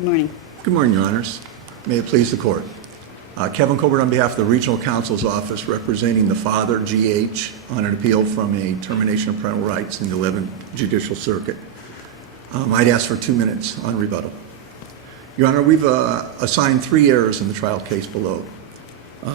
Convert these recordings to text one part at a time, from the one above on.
Good morning. Good morning, Your Honors. May it please the Court. Kevin Colbert on behalf of the Regional Counsel's Office representing the father, G.H., on an appeal from a termination of parental rights in the 11th Judicial Circuit. I'd ask for 2 minutes on rebuttal. Your Honor, we've assigned 3 errors in the trial case below.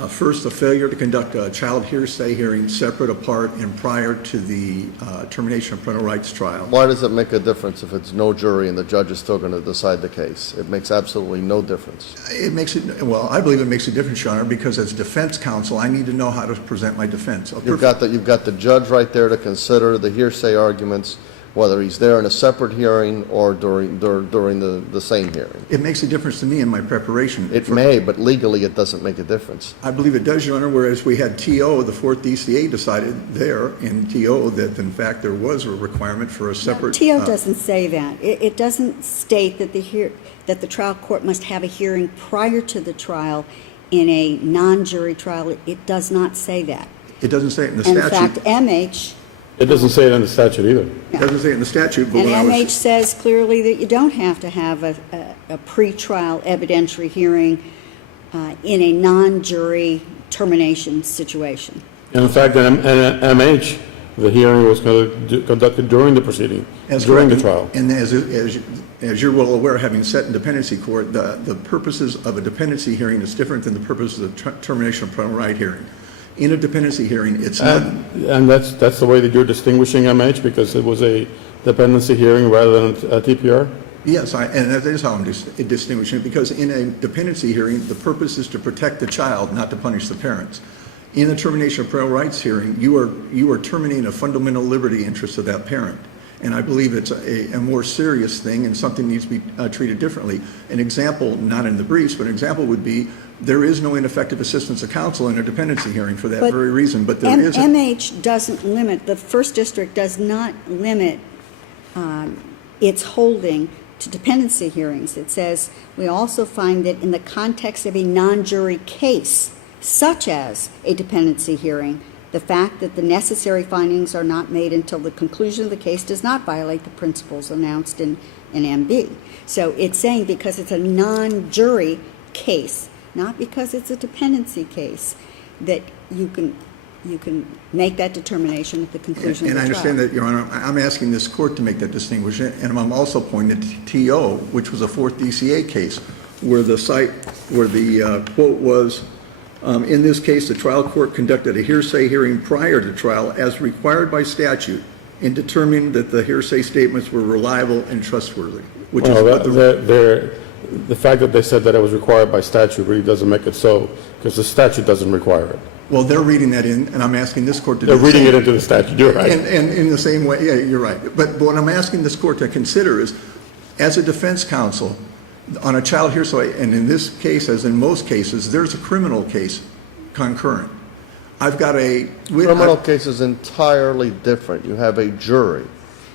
First, a failure to conduct a child hearsay hearing separate, apart, and prior to the termination of parental rights trial. Why does it make a difference if it's no jury and the judge is still going to decide the case? It makes absolutely no difference. It makes it, well, I believe it makes a difference, Your Honor, because as defense counsel, I need to know how to present my defense. You've got the judge right there to consider the hearsay arguments, whether he's there in a separate hearing or during the same hearing. It makes a difference to me in my preparation. It may, but legally it doesn't make a difference. I believe it does, Your Honor, whereas we had T.O., the 4th DCA decided there in T.O. that in fact there was a requirement for a separate... No, T.O. doesn't say that. It doesn't state that the trial court must have a hearing prior to the trial in a non-jury trial. It does not say that. It doesn't say it in the statute. In fact, M.H. It doesn't say it in the statute either. It doesn't say it in the statute, but And when I was... M.H. says clearly that you don't have to have a pre-trial evidentiary hearing in a non-jury termination situation. And in fact, in M.H., the hearing was conducted during the proceeding, during the trial. And as you're well aware, having sat in dependency court, the purposes of a dependency hearing is different than the purposes of the termination of parental right hearing. In a dependency hearing, it's not... And that's the way that you're distinguishing M.H., because it was a dependency hearing rather than a TPR? Yes, and that is how I'm distinguishing it, because in a dependency hearing, the purpose is to protect the child, not to punish the parents. In the termination of parental rights hearing, you are terminating a fundamental liberty interest of that parent. And I believe it's a more serious thing and something needs to be treated differently. An example, not in the briefs, but an example would be there is no ineffective assistance of counsel in a dependency hearing for that very reason, but there is... M.H. doesn't limit, the First District does not limit its holding to dependency hearings. It says, we also find that in the context of a non-jury case, such as a dependency hearing, the fact that the necessary findings are not made until the conclusion of the case does not violate the principles announced in MB. So it's saying because it's a non-jury case, not because it's a dependency case, that you can make that determination at the conclusion of the trial. And I understand that, Your Honor. I'm asking this court to make that distinction, and I'm also pointing to T.O., which was a 4th DCA case, where the quote was, in this case, the trial court conducted a hearsay hearing prior to trial as required by statute and determined that the hearsay statements were reliable and trustworthy, which is what the fact that they said that it was required by statute really doesn't make it so, because the statute doesn't require it. Well, they're reading that in, and I'm asking this court to do They're the reading same. it into the statute, you're right. And in the same way, yeah, you're right. But what I'm asking this court to consider is, as a defense counsel, on a child hearsay, and in this case, as in most cases, there's a criminal case concurrent. I've got a... Criminal case is entirely different. You have a jury.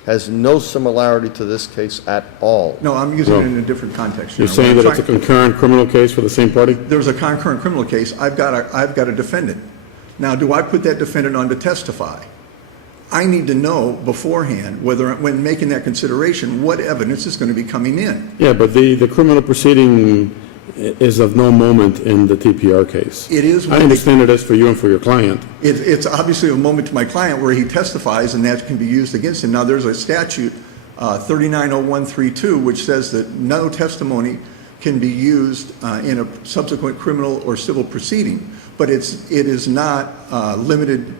Has no similarity to this case at all. No, I'm using it in a different context. You're saying that it's a concurrent criminal case for the same party? There's a concurrent criminal case. I've got a defendant. Now, do I put that defendant on to testify? I need to know beforehand whether, when making that consideration, what evidence is going to be coming in. Yeah, but the criminal proceeding is of no moment in the TPR case. It is. I understand it is for you and for your client. It's obviously a moment to my client where he testifies, and that can be used against him. Now, there's a statute, 390132, which says that no testimony can be used in a subsequent criminal or civil proceeding, but it is not limited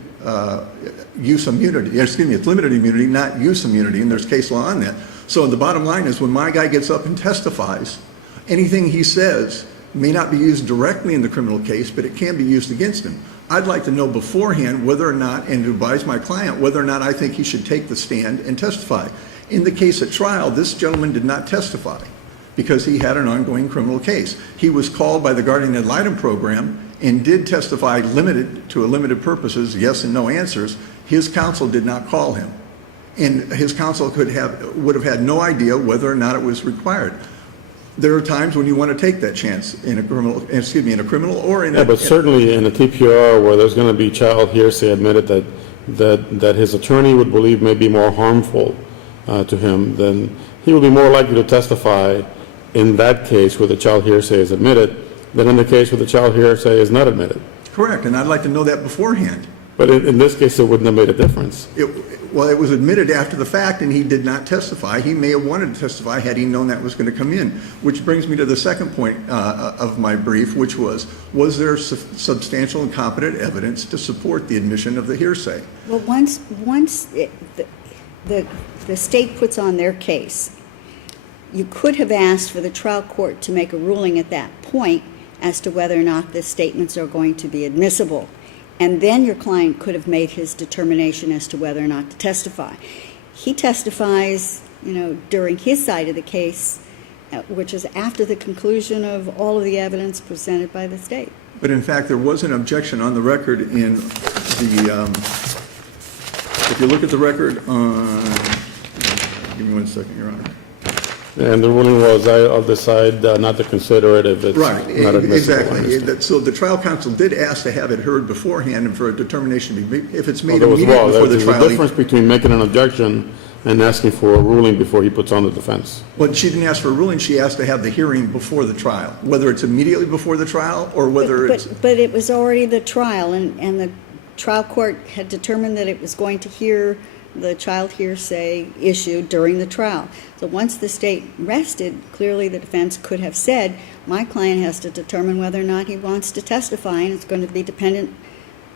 use immunity. Excuse me, it's limited immunity, not use immunity, and there's case law on that. So the bottom line is, when my guy gets up and testifies, anything he says may not be used directly in the criminal case, but it can be used against him. I'd like to know beforehand whether or not, and to advise my client, whether or not I think he should take the stand and testify. In the case at trial, this gentleman did not testify because he had an ongoing criminal case. He was called by the guardian ad litem program and did testify limited to limited purposes, yes and no answers. His counsel did not call him, and his counsel would have had no idea whether or not it was required. There are times when you want to take that chance in a criminal, or in a... Yeah, but certainly in a TPR where there's going to be child hearsay admitted that his attorney would believe may be more harmful to him, then he will be more likely to testify in that case where the child hearsay is admitted than in the case where the child hearsay is not admitted. Correct, and I'd like to know that beforehand. But in this case, it wouldn't have made a difference. Well, it was admitted after the fact, and he did not testify. He may have wanted to testify had he known that was going to come in, which brings me to the second point of my brief, which was there substantial and competent evidence to support the admission of the hearsay? Well, the state puts on their case, you could have asked for the trial court to make a ruling at that point as to whether or not the statements are going to be admissible. And then your client could have made his determination as to whether or not to testify. He testifies, during his side of the case, which is after the conclusion of all of the evidence presented by the state. But in fact, there was an objection on the record in the, if you look at the record on, give me 1 second, Your Honor. And the ruling was, I'll decide not to consider it if it's Right, not admissible. exactly. So the trial counsel did ask to have it heard beforehand and for a determination to be made. If it's Well, made there was, immediately before the there's a trial. difference between making an objection and asking for a ruling before he puts on the defense. Well, she didn't ask for a ruling, she asked to have the hearing before the trial, whether it's immediately before the trial or whether it's. But it was already the trial, and the trial court had determined that it was going to hear the child hearsay issue during the trial. So once the state rested, clearly the defense could have said, my client has to determine whether or not he wants to testify, and it's going to be dependent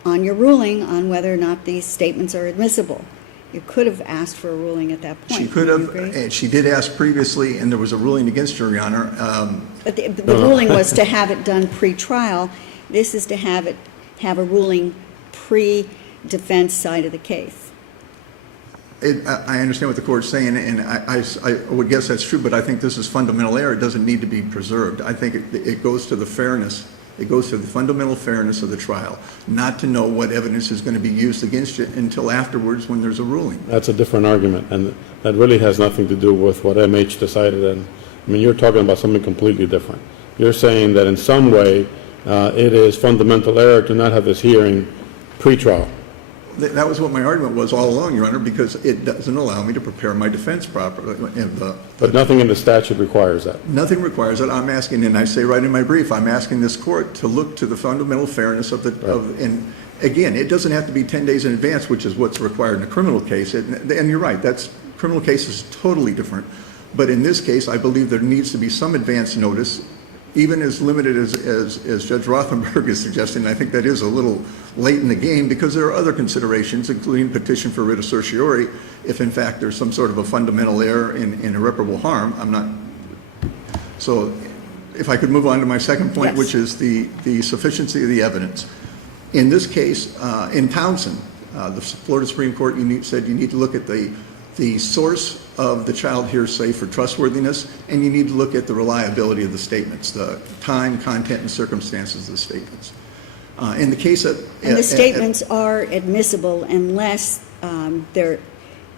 on your ruling on whether or not these statements are admissible. You could have asked for a ruling at that point. She could Do you have, agree? and she did ask previously, and there was a ruling against her, Your Honor. But the ruling was to have it done pre-trial. This is to have a ruling pre-defense side of the case. I understand what the court's saying, and I would guess that's true, but I think this is fundamental error. It doesn't need to be preserved. I think it goes to the fairness, it goes to the fundamental fairness of the trial, not to know what evidence is going to be used against you until afterwards when there's a ruling. That's a different argument, and that really has nothing to do with what MH decided. And I mean, you're talking about something completely different. You're saying that in some way it is fundamental error to not have this hearing pre-trial. That was what my argument was all along, Your Honor, because it doesn't allow me to prepare my defense properly. But nothing in the statute requires that. Nothing requires it. I'm asking, and I say right in my brief, I'm asking this court to look to the fundamental fairness of and again, it doesn't have to be 10 days in advance, which is what's required in a criminal case. And you're right, criminal case is totally different. But in this case, I believe there needs to be some advance notice, even as limited as Judge Rothenberg is suggesting. I think that is a little late in the game because there are other considerations, including petition for writ of certiorari, if in fact there's some sort of a fundamental error in irreparable harm. So if I could move on to my second point, Yes. which is the sufficiency of the evidence. In this case, in Townsend, the Florida Supreme Court said you need to look at the source of the child hearsay for trustworthiness, and you need to look at the reliability of the statements, the time, content, and circumstances of the statements. In the case of... And the statements are admissible unless there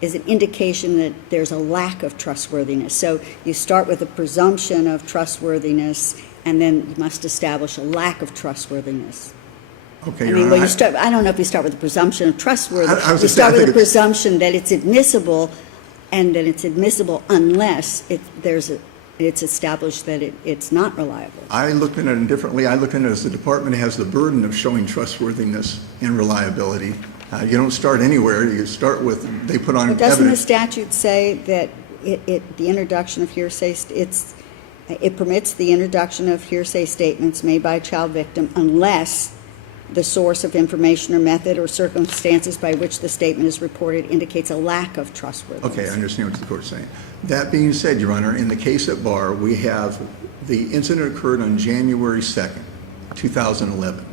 is an indication that there's a lack of trustworthiness. So you start with a presumption of trustworthiness, and then you must establish a lack of trustworthiness. Okay, I Your mean, Honor, I don't know if you start with a presumption of trustworthiness. I was You just saying, start I with a think it's- presumption that it's admissible, and that it's admissible unless it's established that it's not reliable. I looked at it differently. I looked at it as the department has the burden of showing trustworthiness and reliability. You don't start anywhere. You start with, they put on But doesn't the evidence. statute say that the introduction of hearsay, it permits the introduction of hearsay statements made by a child victim unless the source of information or method or circumstances by which the statement is reported indicates a lack of trustworthiness. Okay, I understand what the court's saying. That being said, Your Honor, in the case at bar, we have the incident occurred on January 2nd, 2011.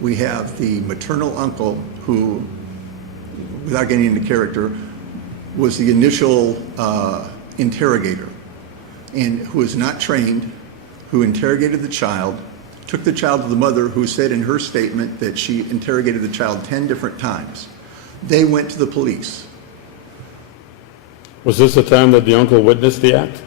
We have the maternal uncle who, without getting into character, was the initial interrogator, and who is not trained, who interrogated the child, took the child to the mother, who said in her statement that she interrogated the child 10 different times. They went to the police. Was this the time that the uncle witnessed the act?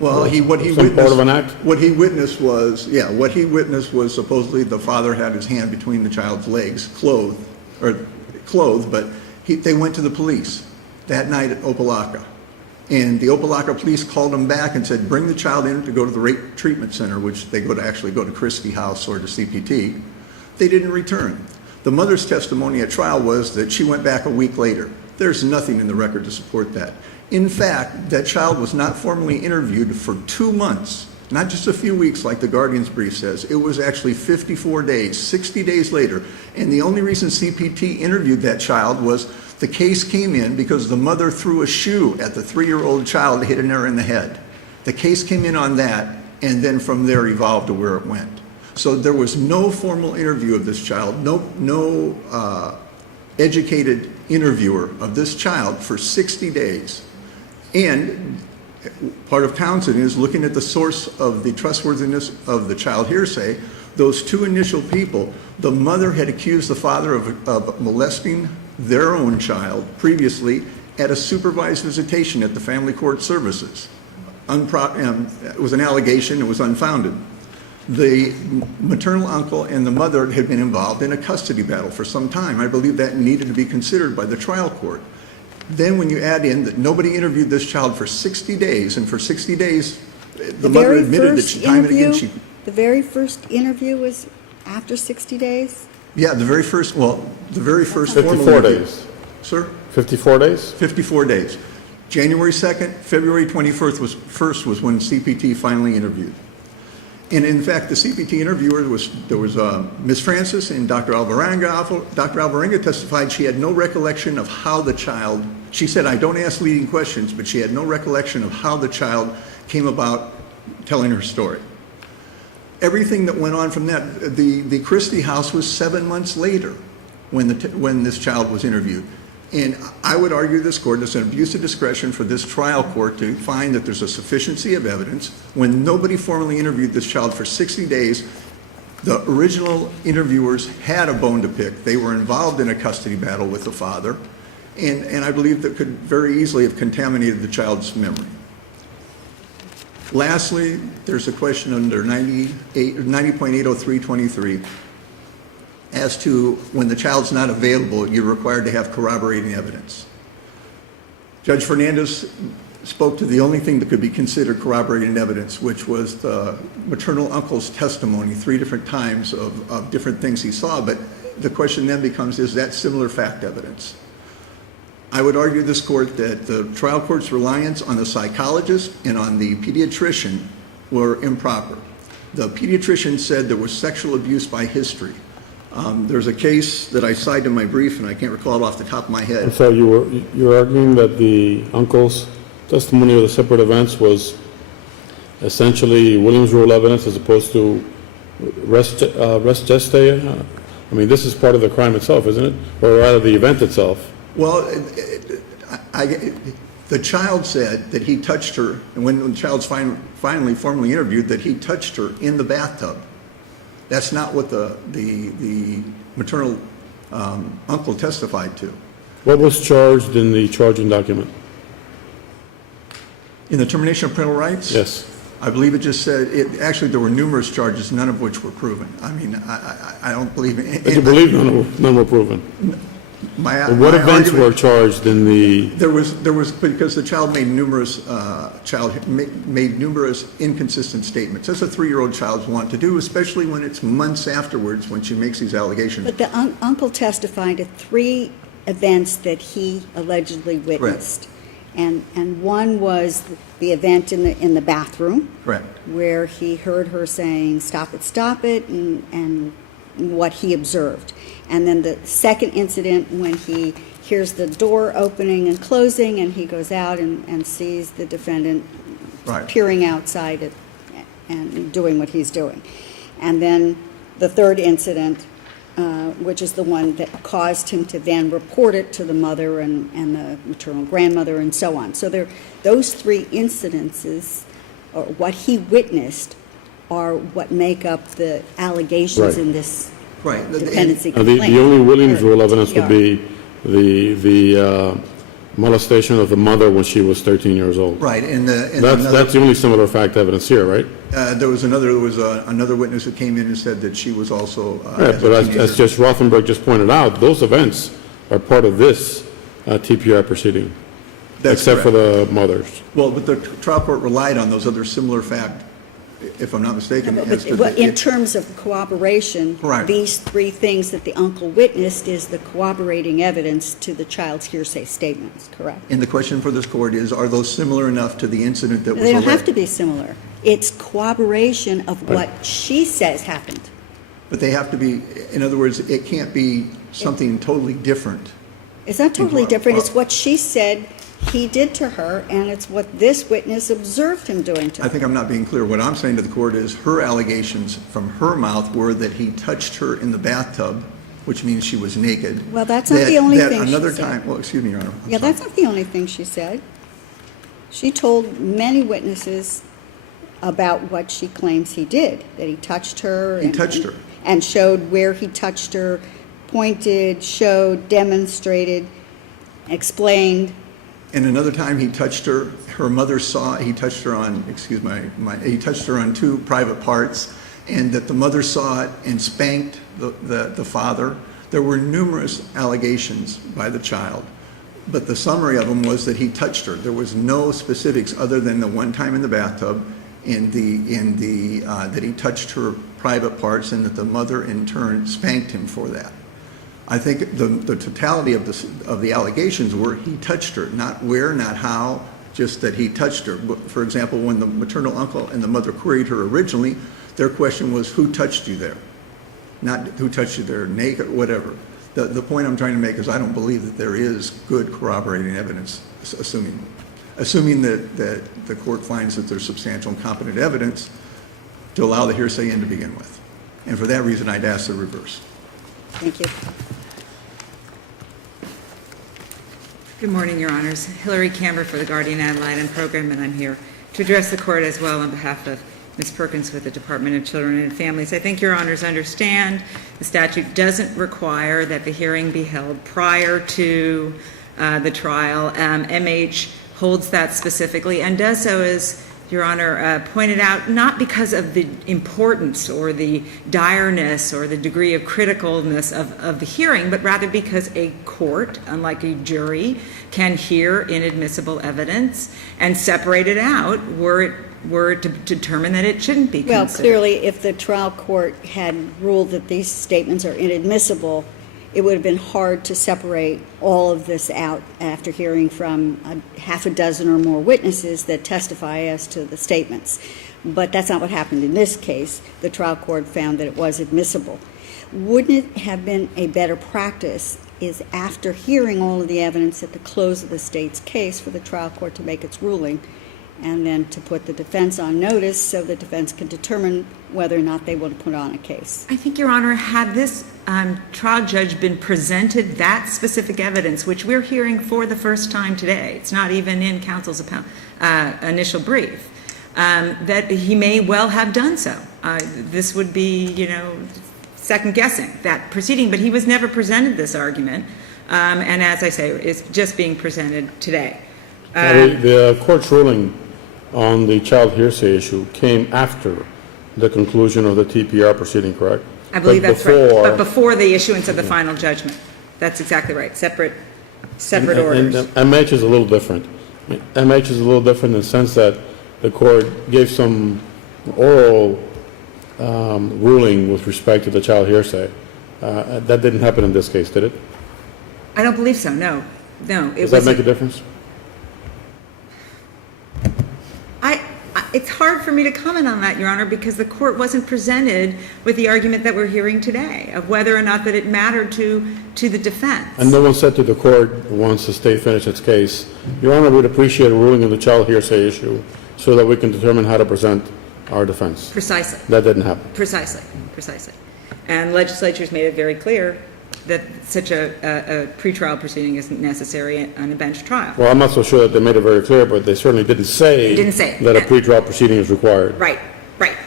Well, what he Some witnessed, part of an act? What he witnessed was supposedly the father had his hand between the child's legs, clothed, but they went to the police that night at Opelika. And the Opelika police called them back and said, bring the child in to go to the rape treatment center, which they actually go to Christie House or to CPT. They didn't return. The mother's testimony at trial was that she went back a week later. There's nothing in the record to support that. In fact, that child was not formally interviewed for 2 months, not just a few weeks like the Guardian's brief says. It was actually 54 days, 60 days later. And the only reason CPT interviewed that child was the case came in because the mother threw a shoe at the 3-year-old child, hitting her in the head. The case came in on that, and then from there evolved to where it went. So there was no formal interview of this child, no educated interviewer of this child for 60 days. And part of Townsend is looking at the source of the trustworthiness of the child hearsay. Those two initial people, the mother had accused the father of molesting their own child previously at a supervised visitation at the family court services. It was an allegation, it was unfounded. The maternal uncle and the mother had been involved in a custody battle for some time. I believe that needed to be considered by the trial court. Then when you add in that nobody interviewed this child for 60 days, and for 60 days, the mother admitted that she, time and again, she... The very first interview was after 60 days? Yeah, the very first 54 days. Sir? 54 days? 54 days. January 2nd, February 21st was when CPT finally interviewed. And in fact, the CPT interviewer there was Ms. Francis and Dr. Alvarenga. Dr. Alvarenga testified she had no recollection of how the child, she said, I don't ask leading questions, but she had no recollection of how the child came about telling her story. Everything that went on from that, the Christie house was 7 months later when this child was interviewed. And I would argue this court, it's an abuse of discretion for this trial court to find that there's a sufficiency of evidence when nobody formally interviewed this child for 60 days. The original interviewers had a bone to pick. They were involved in a custody battle with the father, and I believe that could very easily have contaminated the child's memory. Lastly, there's a question under 90.80323 as to when the child's not available, you're required to have corroborating evidence. Judge Fernandez spoke to the only thing that could be considered corroborating evidence, which was the maternal uncle's testimony 3 different times of different things he saw. But the question then becomes, is that similar fact evidence? I would argue this court that the trial court's reliance on the psychologist and on the pediatrician were improper. The pediatrician said there was sexual abuse by history. There's a case that I cite in my brief, and I can't recall it off the top of my head. So you're arguing that the uncle's testimony of the separate events was essentially Williams Rule evidence as opposed to res gestae? I mean, this is part of the crime itself, isn't it? Or rather, the event itself. Well, the child said that he touched her, and when the child's finally formally interviewed, that he touched her in the bathtub. That's not what the maternal uncle testified to. What was charged in the charging document? In the termination of parental rights? Yes. I believe it just said, actually there were numerous charges, none of which were proven. I mean, I don't believe it. But you believe none were proven? What events were charged in the... There was because the child made numerous inconsistent statements, as a 3-year-old child's want to do, especially when it's months afterwards when she makes these allegations. But the uncle testified to 3 events that he allegedly witnessed. Correct. And one was the event in the bathroom. Correct. Where he heard her saying, stop it, and what he observed. And then the second incident when he hears the door opening and closing, and he goes out and sees the defendant peering outside and doing what he's doing. And then the third incident, which is the one that caused him to then report it to the mother and the maternal grandmother and so on. So those 3 incidences, or what he witnessed, are what make up the allegations in this dependency complaint. The only Williams Rule evidence would be the molestation of the mother when she was 13 years old. Right, that's the only similar fact evidence here, right? There was another witness who came in and said that she was also. Right, but as Judge Rothenberg just pointed out, those events are part of this TPI proceeding. That's except for correct. the mothers. Well, but the trial court relied on those other similar facts, if I'm not mistaken. as to But the- in terms of corroboration, Correct. these three things that the uncle witnessed is the corroborating evidence to the child's hearsay statements, correct? And the question for this court is, are those similar enough to the incident that was They don't have alleged? to be similar. It's corroboration of what she says happened. But they have to be, in other words, it can't be something totally different. It's not totally different. It's Well- what she said he did to her, and it's what this witness observed him doing to I her. think I'm not being clear. What I'm saying to the court is her allegations from her mouth were that he touched her in the bathtub, which means she was naked. Well, that's not the only That thing she another said. time, well, excuse me, Your Honor. I'm Yeah, sorry. that's not the only thing she said. She told many witnesses about what she claims he did, that he touched her. He touched her. And showed where he touched her, pointed, showed, demonstrated, explained. And another time he touched her, her mother saw, he touched her on, excuse he touched her on two private parts, and that the mother saw it and spanked the father. There were numerous allegations by the child, but the summary of them was that he touched her. There was no specifics other than the one time in the bathtub, that he touched her private parts, and that the mother in turn spanked him for that. I think the totality of the allegations were he touched her, not where, not how, just that he touched her. But for example, when the maternal uncle and the mother queried her originally, their question was, who touched you there? Not who touched you there, naked, whatever. The point I'm trying to make is I don't believe that there is good corroborating evidence, assuming that the court finds that there's substantial and competent evidence to allow the hearsay in to begin with. And for that reason, I'd ask the reverse. Thank you. Good morning, Your Honors. Hillary Kambour for the Guardian Ad Litem program, and I'm here to address the court as well on behalf of Ms. Perkins with the Department of Children and Families. I think Your Honors understand the statute doesn't require that the hearing be held prior to the trial. MH holds that specifically and does so, as Your Honor pointed out, not because of the importance or the direness or the degree of criticalness of the hearing, but rather because a court, unlike a jury, can hear inadmissible evidence and separate it out were it to determine that it shouldn't be considered. Well, clearly, if the trial court had ruled that these statements are inadmissible, it would have been hard to separate all of this out after hearing from half a dozen or more witnesses that testify as to the statements. But that's not what happened in this case. The trial court found that it was admissible. Wouldn't it have been a better practice is after hearing all of the evidence at the close of the state's case for the trial court to make its ruling and then to put the defense on notice so the defense can determine whether or not they want to put on a case? I think, Your Honor, had this trial judge been presented that specific evidence, which we're hearing for the first time today, it's not even in counsel's initial brief, that he may well have done so. This would be, second guessing that proceeding, but he was never presented this argument, and as I say, it's just being presented today. The court's ruling on the child hearsay issue came after the conclusion of the TPR proceeding, correct? I believe But that's right, before- but before the issuance of the final judgment. That's exactly right, separate orders. And MH is a little different. MH is a little different in the sense that the court gave some oral ruling with respect to the child hearsay. That didn't happen in this case, did it? I don't believe so, no. Does that make a difference? It's hard for me to comment on that, Your Honor, because the court wasn't presented with the argument that we're hearing today of whether or not that it mattered to the defense. And no one said to the court, once the state finished its case, Your Honor, we'd appreciate a ruling on the child hearsay issue so that we can determine how to present our defense. Precisely. That didn't happen. Precisely. And legislatures made it very clear that such a pretrial proceeding isn't necessary on a bench trial. Well, I'm not so sure that they made it very clear, but they certainly didn't say that a pretrial proceeding is required. Right.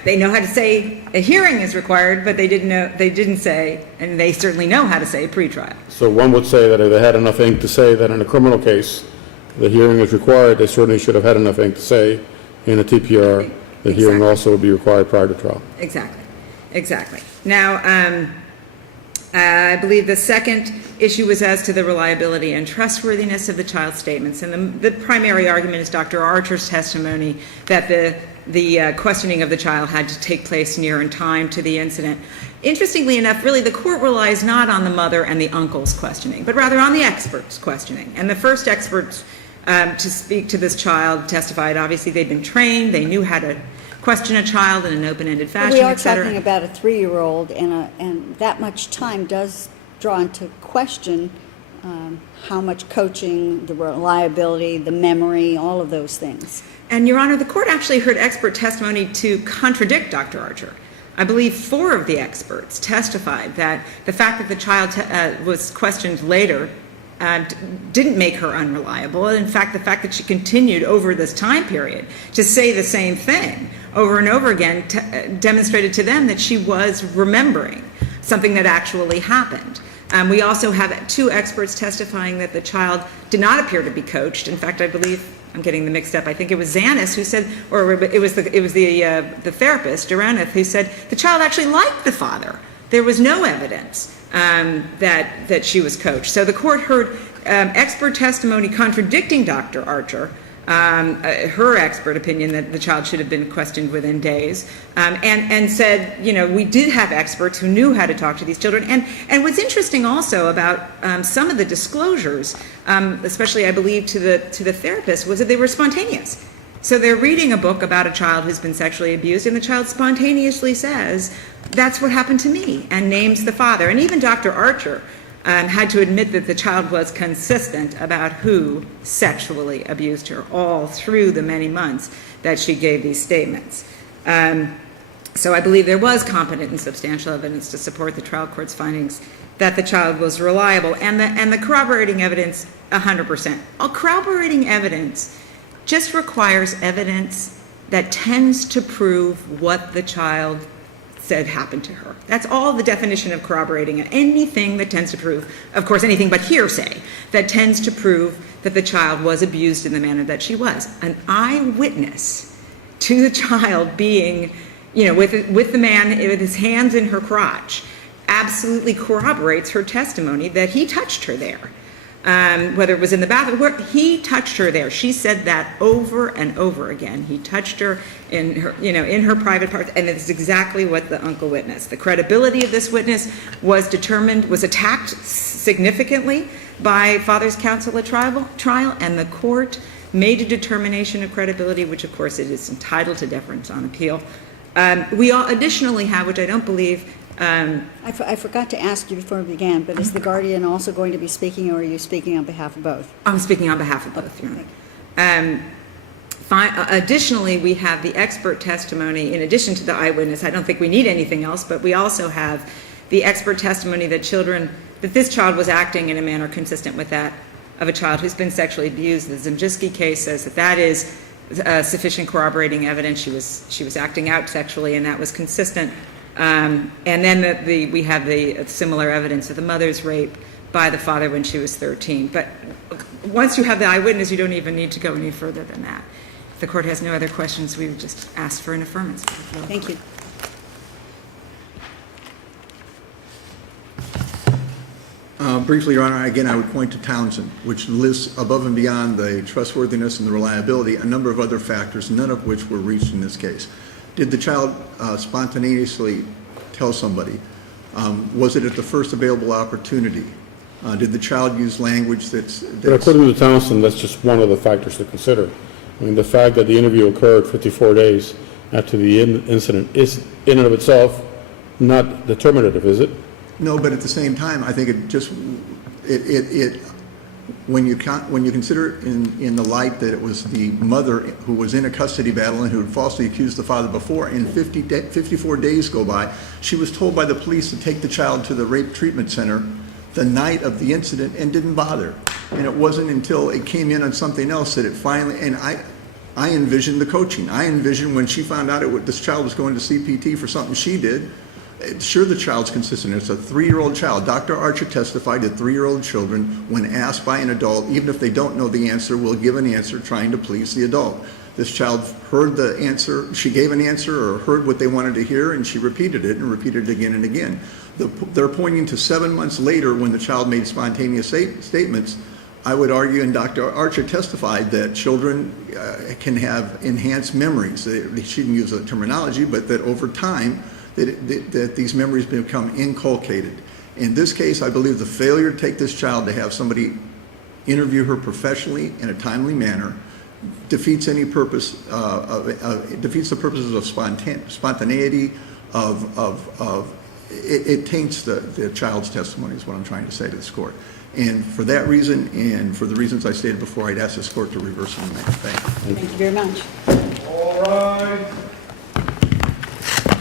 They know how to say a hearing is required, but they didn't say, and they certainly know how to say a pretrial. So one would say that if they had enough ink to say that in a criminal case the hearing is required, they certainly should have had enough ink to say in a TPR the hearing also would be required prior to trial. Exactly. Now, I believe the second issue was as to the reliability and trustworthiness of the child's statements. And the primary argument is Dr. Archer's testimony that the questioning of the child had to take place near in time to the incident. Interestingly enough, really, the court relies not on the mother and the uncle's questioning, but rather on the experts' questioning. And the first experts to speak to this child testified, obviously, they'd been trained, they knew how to question a child in an open-ended fashion, We are et cetera. talking about a 3-year-old, and that much time does draw into question how much coaching, the reliability, the memory, all of those things. And, Your Honor, the court actually heard expert testimony to contradict Dr. Archer. I believe 4 of the experts testified that the fact that the child was questioned later didn't make her unreliable. In fact, the fact that she continued over this time period to say the same thing over and over again demonstrated to them that she was remembering something that actually happened. We also have 2 experts testifying that the child did not appear to be coached. In fact, I believe, I'm getting them mixed up, I think it was Zanis who said, or it was the therapist, Duraneth, who said the child actually liked the father. There was no evidence that she was coached. So the court heard expert testimony contradicting Dr. Archer, her expert opinion that the child should have been questioned within days, and said, we did have experts who knew how to talk to these children. And what's interesting also about some of the disclosures, especially I believe to the therapist, was that they were spontaneous. So they're reading a book about a child who's been sexually abused, and the child spontaneously says, that's what happened to me, and names the father. And even Dr. Archer had to admit that the child was consistent about who sexually abused her all through the many months that she gave these statements. So I believe there was competent and substantial evidence to support the trial court's findings that the child was reliable, and the corroborating evidence, 100%. All corroborating evidence just requires evidence that tends to prove what the child said happened to her. That's all the definition of corroborating. Anything that tends to prove, of course, anything but hearsay, that tends to prove that the child was abused in the manner that she was. An eyewitness to the child being, with the man with his hands in her crotch, absolutely corroborates her testimony that he touched her there. Whether it was in the bathroom, he touched her there. She said that over and over again. He touched her in her, in her private parts, and it's exactly what the uncle witnessed. The credibility of this witness was attacked significantly by father's counsel at trial, and the court made a determination of credibility, which of course it is entitled to deference on appeal. We additionally have, which I don't believe. I forgot to ask you before we began, but is the guardian also going to be speaking, or are you speaking on behalf of both? I'm speaking on behalf of both, Your Honor. Additionally, we have the expert testimony, in addition to the eyewitness. I don't think we need anything else, but we also have the expert testimony that this child was acting in a manner consistent with that of a child who's been sexually abused. The Zemjiski case says that is sufficient corroborating evidence. She was acting out sexually, and that was consistent. And then we have the similar evidence of the mother's rape by the father when she was 13. But once you have the eyewitness, you don't even need to go any further than that. If the court has no other questions, we would just ask for an affirmance. Thank you. Briefly, Your Honor, again, I would point to Townsend, which lists above and beyond the trustworthiness and the reliability a number of other factors, none of which were reached in this case. Did the child spontaneously tell somebody? Was it at the first available opportunity? Did the child use language that's... But according to Townsend, that's just one of the factors to consider. I mean, the fact that the interview occurred 54 days after the incident is, in and of itself, not determinative, is it? No, but at the same time, I think when you consider in the light that it was the mother who was in a custody battle and who had falsely accused the father before, and 54 days go by, she was told by the police to take the child to the rape treatment center the night of the incident and didn't bother. And it wasn't until it came in on something else that it finally, and I envisioned the coaching. I envisioned when she found out this child was going to CPT for something she did. Sure, the child's consistent. It's a 3-year-old child. Dr. Archer testified that 3-year-old children, when asked by an adult, even if they don't know the answer, will give an answer trying to please the adult. this child heard the answer, she gave an answer or heard what they wanted to hear, and she repeated it and repeated it again and again. They're pointing to 7 months later when the child made spontaneous statements. I would argue, and Dr. Archer testified, that children can have enhanced memories. She didn't use the terminology, but that over time, that these memories become inculcated. In this case, I believe the failure to take this child to have somebody interview her professionally in a timely manner defeats any purpose, defeats the purposes of spontaneity, it taints the child's testimony is what I'm trying to say to this court. And for that reason, and for the reasons I stated before, I'd ask this court to reverse the remand. Thank you. Thank you very much. All right.